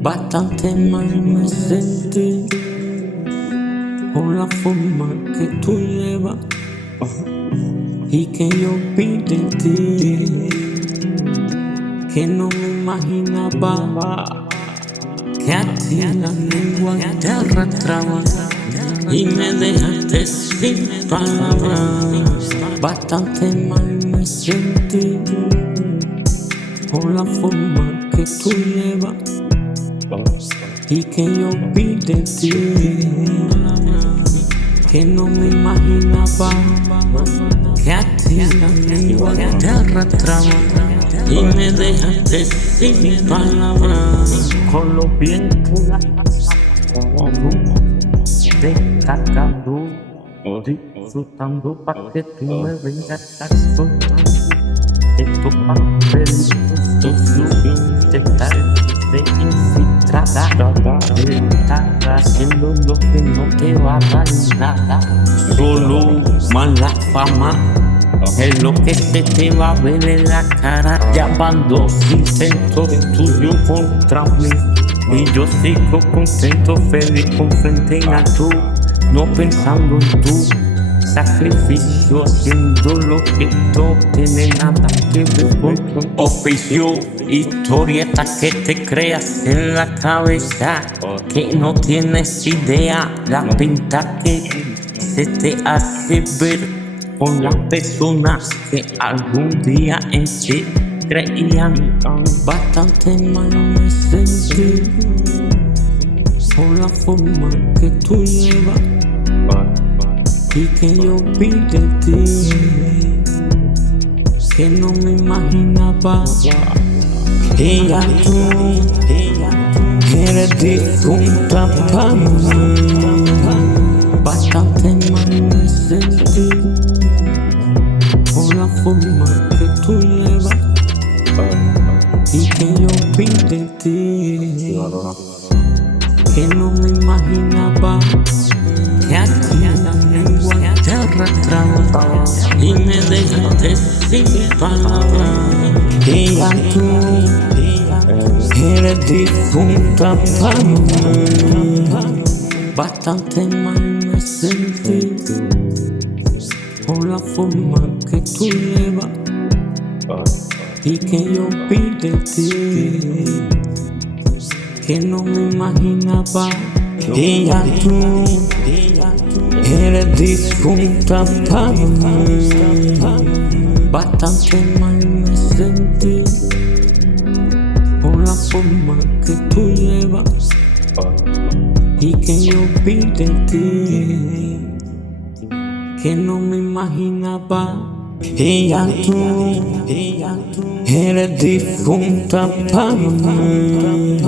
Bastante mal me sentí por la forma que tú llevas y que yo vi de ti, que no me imaginaba que a ti la lengua te arrastraba y me dejaste sin palabras. Bastante mal me sentí por la forma que tú llevas y que yo vi de ti, que no me imaginaba que a ti la lengua te arrastraba y me dejaste sin palabras. Con los vientos descargando, disfrutando pa' que tú me vengas a soltar estos papeles, intentar de infiltrada, estar haciendo lo que no te va a dar nada. Solo mala fama es lo que se te va a ver en la cara. Ya van 2 intentos tuyos contra mí y yo sigo contento, feliz, con frente en alto, no pensando en tu sacrificio, haciendo lo que no tiene nada que ver con tu oficio. Historieta que te creas en la cabeza, que no tienes idea la pinta que se te hace ver con las personas que algún día en ti creían. Bastante mal me sentí por la forma que tú llevas y que yo vi de ti, que no me imaginaba. Ella tú eres difunta para mí. Bastante mal me sentí por la forma que tú llevas y que yo vi de ti, que no me imaginaba que a ti la lengua te arrastraba y me dejaste sin palabras. Ella tú eres difunta para mí. Bastante mal me sentí por la forma que tú llevas y que yo vi de ti, que no me imaginaba. Ella tú eres difunta para mí. Bastante mal me sentí por la forma que tú llevas y que yo vi de ti, que no me imaginaba. Ella tú eres difunta para mí.